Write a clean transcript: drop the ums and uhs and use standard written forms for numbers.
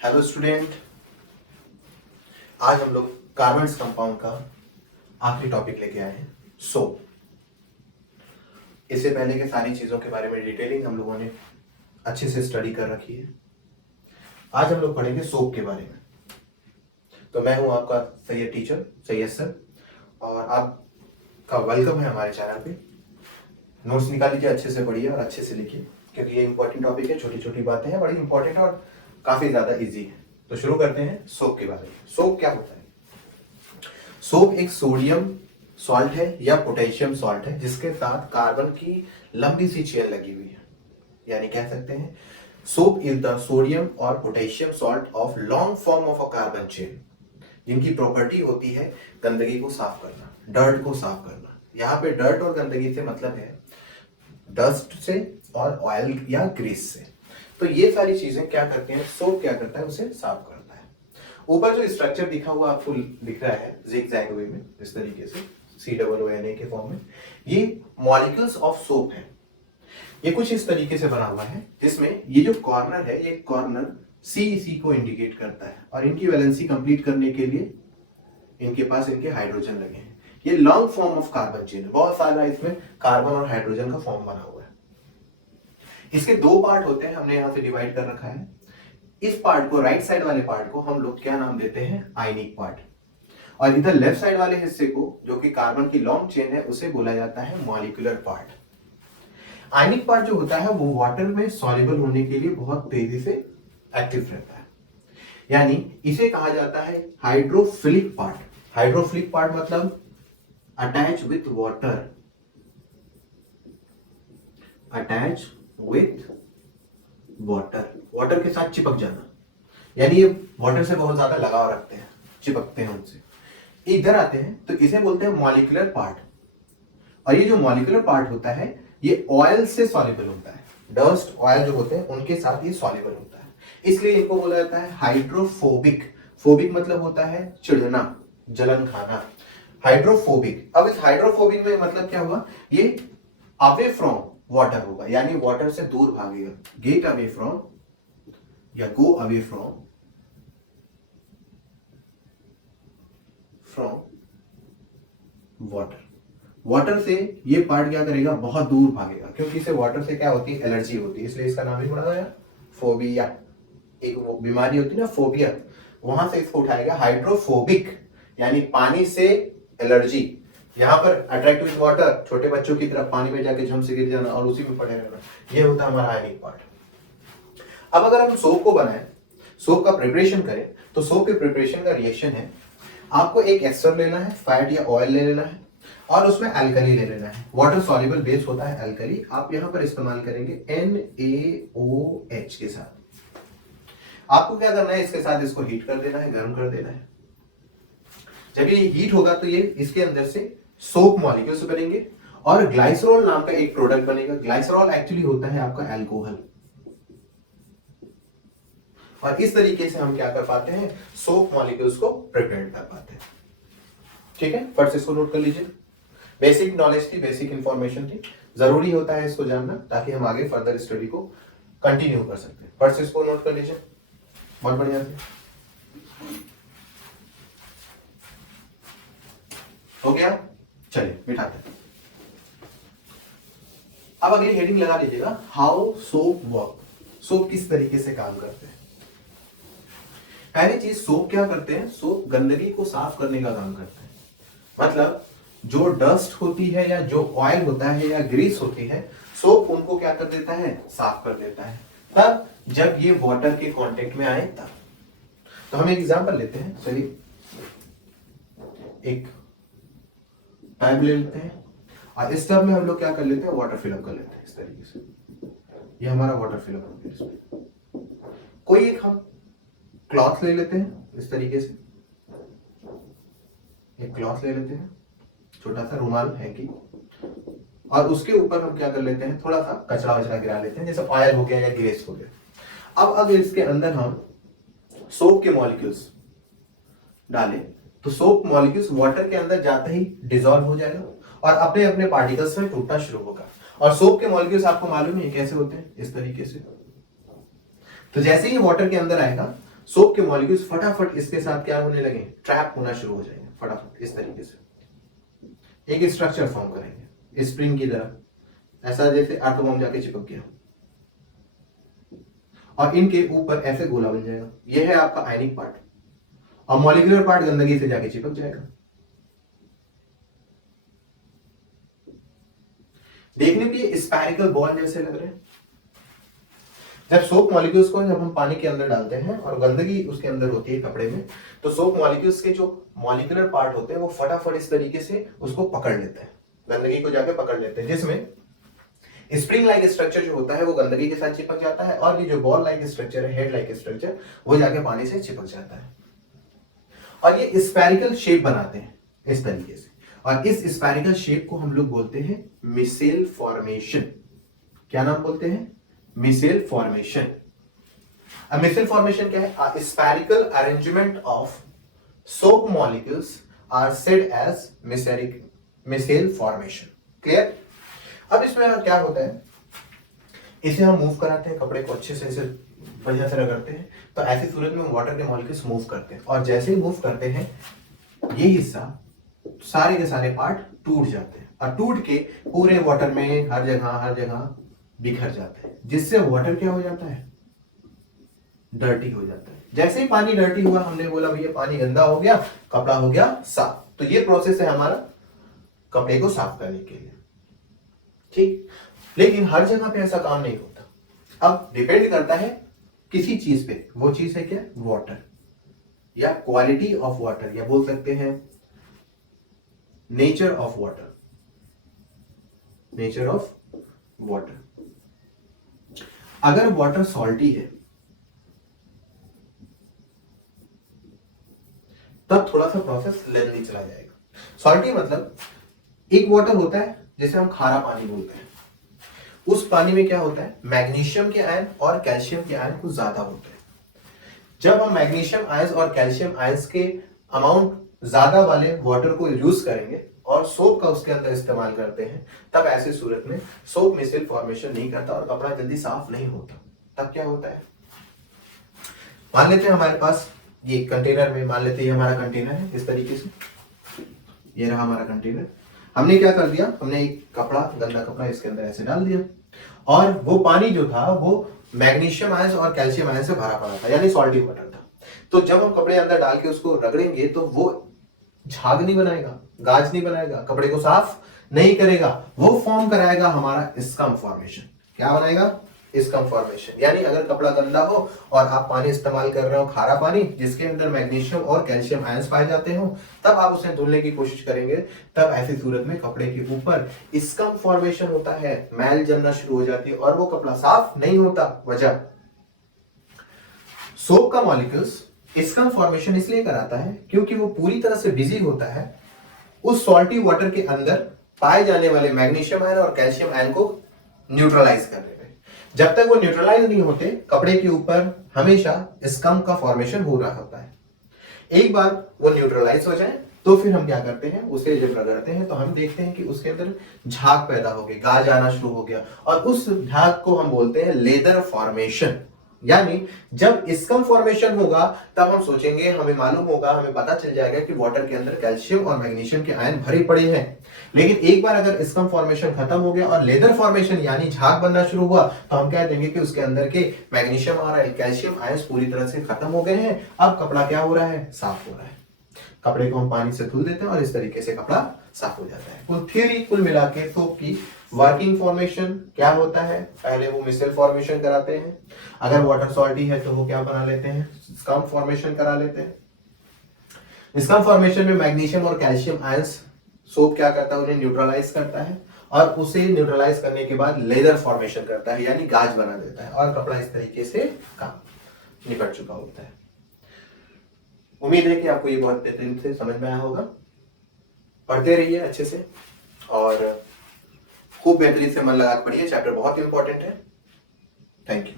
Hello student, आज हम लोग कार्बन्स कंपाउंड का आखिरी टॉपिक लेके आए हैं सोप। इससे पहले के सारी चीजों के बारे में डिटेलिंग हम लोगों ने अच्छे से स्टडी कर रखी है। आज हम लोग पढ़ेंगे सोप के बारे में। तो मैं हूं आपका सैयद टीचर, सैयद सर, और आपका वेलकम है हमारे चैनल पे। नोट्स निकाल लीजिए, अच्छे से पढ़िए और अच्छे से लिखिए, क्योंकि ये इंपॉर्टेंट टॉपिक है। छोटी छोटी बातें हैं, बड़ी इंपॉर्टेंट है और काफी ज्यादा इजी है। तो शुरू करते हैं सोप के बारे में। सोप क्या होता है? सोप एक सोडियम सॉल्ट है या पोटेशियम सॉल्ट है जिसके साथ कार्बन की लंबी सी चेन लगी हुई है। यानी कह सकते हैं सोप इज द सोडियम और potassium salt of long form of a carbon chain, जिनकी प्रॉपर्टी होती है गंदगी को साफ करना, डर्ट को साफ करना। यहाँ पे डर्ट और गंदगी से मतलब है डस्ट से और ऑयल या ग्रीस से। तो ये सारी चीजें क्या करते हैं, सोप क्या करता है, उसे साफ करता है। ऊपर जो स्ट्रक्चर दिखा हुआ आपको दिख रहा है जिगजैग वे में, इस तरीके से COONA के फॉर्म में, ये मॉलिक्यूल्स ऑफ सोप है। ये कुछ इस तरीके से बना हुआ है, जिसमें ये जो कॉर्नर है, ये कॉर्नर CC को इंडिकेट करता है और इनकी वैलेंसी कंप्लीट करने के लिए इनके पास इनके हाइड्रोजन लगे हैं। ये long form of carbon chain है, बहुत सारा इसमें कार्बन और हाइड्रोजन का फॉर्म बना हुआ है। इसके दो पार्ट होते हैं, हमने यहां से डिवाइड कर रखा है। इस पार्ट को, राइट साइड वाले पार्ट को हम लोग क्या नाम देते हैं, आयनिक पार्ट, और इधर लेफ्ट साइड वाले हिस्से को, जो कि कार्बन की लॉन्ग चेन है, उसे बोला जाता है मॉलिक्यूलर पार्ट। आयनिक पार्ट जो होता है वो वाटर में सॉल्युबल होने के लिए बहुत तेजी से एक्टिव रहता है, यानी इसे कहा जाता है हाइड्रोफिलिक पार्ट। हाइड्रोफिलिक पार्ट मतलब attach with water, attach with water, water के साथ चिपक जाना, यानी ये वाटर से बहुत ज्यादा लगाव रखते हैं, चिपकते हैं उनसे। इधर आते हैं तो इसे बोलते हैं मॉलिक्यूलर पार्ट, और ये जो मॉलिक्यूलर पार्ट होता है ये ऑयल से सॉल्युबल होता है। डस्ट, ऑयल जो होते हैं उनके साथ ये सॉल्युबल होता है, इसलिए इनको बोला जाता है हाइड्रोफोबिक। फोबिक मतलब होता है चिढ़ना, जलन खाना, हाइड्रोफोबिक। अब इस हाइड्रोफोबिक में मतलब क्या हुआ, ये अवे फ्रॉम वाटर होगा, यानी वाटर से दूर भागेगा। गेट अवे फ्रॉम या go away from water. Water से ये पार्ट क्या करेगा, बहुत दूर भागेगा, क्योंकि इसे वाटर से क्या होती है, एलर्जी होती है, इसलिए इसका नाम ही पड़ा गया फोबिया। एक वो बीमारी होती है ना, फोबिया, वहां से इसको उठाएगा हाइड्रोफोबिक, यानी पानी से एलर्जी। यहाँ पर अट्रैक्ट विद वाटर, छोटे बच्चों की तरह पानी में जाके झम से गिर जाना और उसी में पड़े रहना, ये होता है हमारा आयनिक पार्ट। अब अगर हम सोप को बनाएं, सोप का प्रिपरेशन करें, तो सोप के प्रिपरेशन का रिएक्शन है, आपको एक एस्टर लेना है, फैट या ऑयल ले लेना है, और उसमें एल्कली ले लेना है। वाटर सॉल्युबल बेस होता है एल्कली, आप यहां पर इस्तेमाल करेंगे NaOH के साथ। आपको क्या करना है, इसके साथ इसको हीट कर देना है, गर्म कर देना है। जब ये हीट होगा तो ये इसके अंदर से सोप मॉलिक्यूल्स बनेंगे और ग्लाइसरॉल नाम का एक प्रोडक्ट बनेगा। ग्लाइसरॉल एक्चुअली होता है आपका अल्कोहल, और इस तरीके से हम क्या कर पाते हैं, सोप मॉलिक्यूल्स को प्रिपेयर कर पाते हैं। ठीक है, फट से इसको नोट कर लीजिए। बेसिक नॉलेज थी, बेसिक इंफॉर्मेशन थी, जरूरी होता है इसको जानना ताकि हम आगे फर्दर स्टडी को कंटिन्यू कर सकते हैं। फट से इसको नोट कर लीजिए, बहुत बढ़िया से। हो गया, चलिए बिठाते हैं। अब अगली हेडिंग लगा लीजिएगा, हाउ सोप वर्क। सोप किस तरीके से काम करते हैं। पहली चीज, सोप क्या करते हैं, सोप गंदगी को साफ करने का काम करते हैं। मतलब जो डस्ट होती है या जो ऑयल होता है या ग्रीस होती है, सोप उनको क्या कर देता है, साफ कर देता है। तब जब ये वाटर के कांटेक्ट में आए तब। तो हम एक एग्जांपल लेते हैं, चलिए एक टैब ले लेते हैं और इस टब में हम लोग क्या कर लेते हैं, वाटर फिलअप कर लेते हैं इस तरीके से। ये हमारा वाटर फिलअप हो गया। इसमें कोई एक हम क्लॉथ ले लेते हैं इस तरीके से, एक क्लॉथ ले लेते हैं, छोटा सा रुमाल है कि, और उसके ऊपर हम क्या कर लेते हैं, थोड़ा सा कचरा वचरा गिरा लेते हैं, जैसे ऑयल हो गया या ग्रेस हो गया। अब अगर इसके अंदर हम सोप के मॉलिक्यूल्स डालें तो सोप मॉलिक्यूल्स वाटर के अंदर जाते ही डिसॉल्व हो जाएगा और अपने अपने पार्टिकल्स में टूटना शुरू होगा। और सोप के मॉलिक्यूल्स आपको मालूम है कैसे होते हैं, इस तरीके से। तो जैसे ही वाटर के अंदर आएगा, सोप के मॉलिक्यूल्स फटाफट इसके साथ क्या होने लगे, ट्रैप होना शुरू हो जाएंगे फटाफट इस तरीके से, एक स्ट्रक्चर फॉर्म करेंगे स्प्रिंग की तरह, ऐसा जैसे एटम बम जाके चिपक गया, और इनके ऊपर ऐसे गोला बन जाएगा। यह है आपका आयनिक पार्ट, और मॉलिक्यूलर पार्ट गंदगी से जाके चिपक जाएगा। देखने पे ये स्पैरिकल बॉल जैसे लग रहे हैं। जब सोप मॉलिक्यूल्स को जब हम पानी के अंदर डालते हैं और गंदगी उसके अंदर होती है कपड़े में, तो सोप मॉलिक्यूल्स के जो मॉलिक्यूलर पार्ट होते हैं वो फटाफट इस तरीके से उसको पकड़ लेते हैं, गंदगी को जाके पकड़ लेते हैं, जिसमें स्प्रिंग लाइक स्ट्रक्चर जो होता है वो गंदगी के साथ चिपक जाता है, और ये जो बॉल लाइक स्ट्रक्चर है, हेड लाइक स्ट्रक्चर, वो जाके पानी से चिपक जाता है, और ये स्फेरिकल शेप बनाते हैं इस तरीके से। और इस स्फेरिकल शेप को हम लोग बोलते हैं मिसेल फॉर्मेशन। क्या नाम बोलते हैं, मिसेल फॉर्मेशन। अब मिसेल फॉर्मेशन क्या है, a spherical arrangement of soap molecules are said as micelle formation। Clear. अब इसमें क्या होता है, इसे हम मूव कराते हैं, कपड़े को अच्छे से इसे बढ़िया से रगड़ते हैं, तो ऐसी सूरत में वाटर के मॉलिक्यूल्स मूव करते हैं, और जैसे ही मूव करते हैं ये हिस्सा सारे के सारे पार्ट टूट जाते हैं, और टूट के पूरे वाटर में हर जगह बिखर जाते हैं, जिससे वाटर क्या हो जाता है, डर्टी हो जाता है। जैसे ही पानी डर्टी हुआ, हमने बोला भैया पानी गंदा हो गया, कपड़ा हो गया साफ, तो ये प्रोसेस है हमारा कपड़े को साफ करने के लिए, ठीक। लेकिन हर जगह पे ऐसा काम नहीं होता। अब डिपेंड करता है किसी चीज पे, वो चीज है क्या, वाटर, या क्वालिटी ऑफ वाटर, या बोल सकते हैं nature of water, nature of water. अगर वाटर सॉल्टी है तब थोड़ा सा प्रोसेस लेंथी चला जाएगा। सॉल्टी मतलब एक वाटर होता है जिसे हम खारा पानी बोलते हैं, उस पानी में क्या होता है, मैग्नीशियम के आयन और कैल्शियम के आयन कुछ ज्यादा होते हैं। जब हम मैग्नीशियम आयंस और कैल्शियम आयंस के अमाउंट ज्यादा वाले वाटर को यूज करेंगे और सोप का उसके अंदर इस्तेमाल करते हैं, तब ऐसी सूरत में सोप मिसेल फॉर्मेशन नहीं करता और कपड़ा जल्दी साफ नहीं होता। तब क्या होता है, मान लेते हैं हमारे पास ये कंटेनर में, मान लेते हैं हमारा कंटेनर है इस तरीके से, ये रहा हमारा कंटेनर। हमने क्या कर दिया, हमने एक कपड़ा, गंदा कपड़ा इसके अंदर ऐसे डाल दिया, और वो पानी जो था वो मैग्नीशियम आयंस और कैल्शियम आयंस से भरा पड़ा था, यानी सॉल्टी वाटर था। तो जब हम कपड़े अंदर डाल के उसको रगड़ेंगे तो वो झाग नहीं बनाएगा, गाज नहीं बनाएगा, कपड़े को साफ नहीं करेगा, वो फॉर्म कराएगा हमारा स्कम फॉर्मेशन। क्या बनाएगा, स्कम फॉर्मेशन। यानी अगर कपड़ा गंदा हो और आप पानी इस्तेमाल कर रहे हो, खारा पानी जिसके अंदर मैग्नीशियम और कैल्शियम आयंस पाए जाते हो, तब आप उसे धुलने की कोशिश करेंगे, तब ऐसी सूरत में कपड़े के ऊपर स्कम फॉर्मेशन होता है, मैल जमना शुरू हो जाती है और वो कपड़ा साफ नहीं होता। वजह, सोप का मॉलिक्यूल्स स्कम फॉर्मेशन इसलिए कराता है क्योंकि वो पूरी तरह से बिजी होता है उस सॉल्टी वाटर के अंदर पाए जाने वाले मैग्नीशियम आयन और कैल्शियम आयन को न्यूट्रलाइज करने में। जब तक वो न्यूट्रलाइज नहीं होते, कपड़े के ऊपर हमेशा स्कम का फॉर्मेशन हो रहा होता है। एक बार वो न्यूट्रलाइज हो जाए तो फिर हम क्या करते हैं, उसे जब रगड़ते हैं तो हम देखते हैं कि उसके अंदर झाग पैदा हो गया, गाज आना शुरू हो गया, और उस झाग को हम बोलते हैं लेदर फॉर्मेशन। यानी जब स्कम फॉर्मेशन होगा तब हम सोचेंगे, हमें मालूम होगा, हमें पता चल जाएगा कि वाटर के अंदर कैल्शियम और मैग्नीशियम के आयन भरे पड़े हैं। लेकिन एक बार अगर स्कम फॉर्मेशन खत्म हो गया और लेदर फॉर्मेशन यानी झाग बनना शुरू हुआ, तो हम कह देंगे कि उसके अंदर के मैग्नीशियम और कैल्शियम आयन पूरी तरह से खत्म हो गए हैं। अब कपड़ा क्या हो रहा है, साफ हो रहा है। कपड़े को हम पानी से धुल देते हैं और इस तरीके से कपड़ा साफ हो जाता है। कुल थ्योरी कुल मिला के सोप की वर्किंग फॉर्मेशन क्या होता है, पहले वो मिसेल फॉर्मेशन कराते हैं, अगर वाटर सॉल्टी है तो वो क्या बना लेते हैं, स्कम फॉर्मेशन करा लेते हैं। स्कम फॉर्मेशन में मैग्नीशियम और कैल्शियम आयंस सोप क्या करता है, उन्हें न्यूट्रलाइज करता है, और उसे न्यूट्रलाइज करने के बाद लेदर फॉर्मेशन करता है यानी गाज बना देता है, और कपड़ा इस तरीके से काम निपट चुका होता है। उम्मीद है कि आपको ये बहुत बेहतरीन से समझ में आया होगा। पढ़ते रहिए अच्छे से और खूब बेहतरीन से मन लगा के पढ़िए, चैप्टर बहुत इंपॉर्टेंट है। Thank you.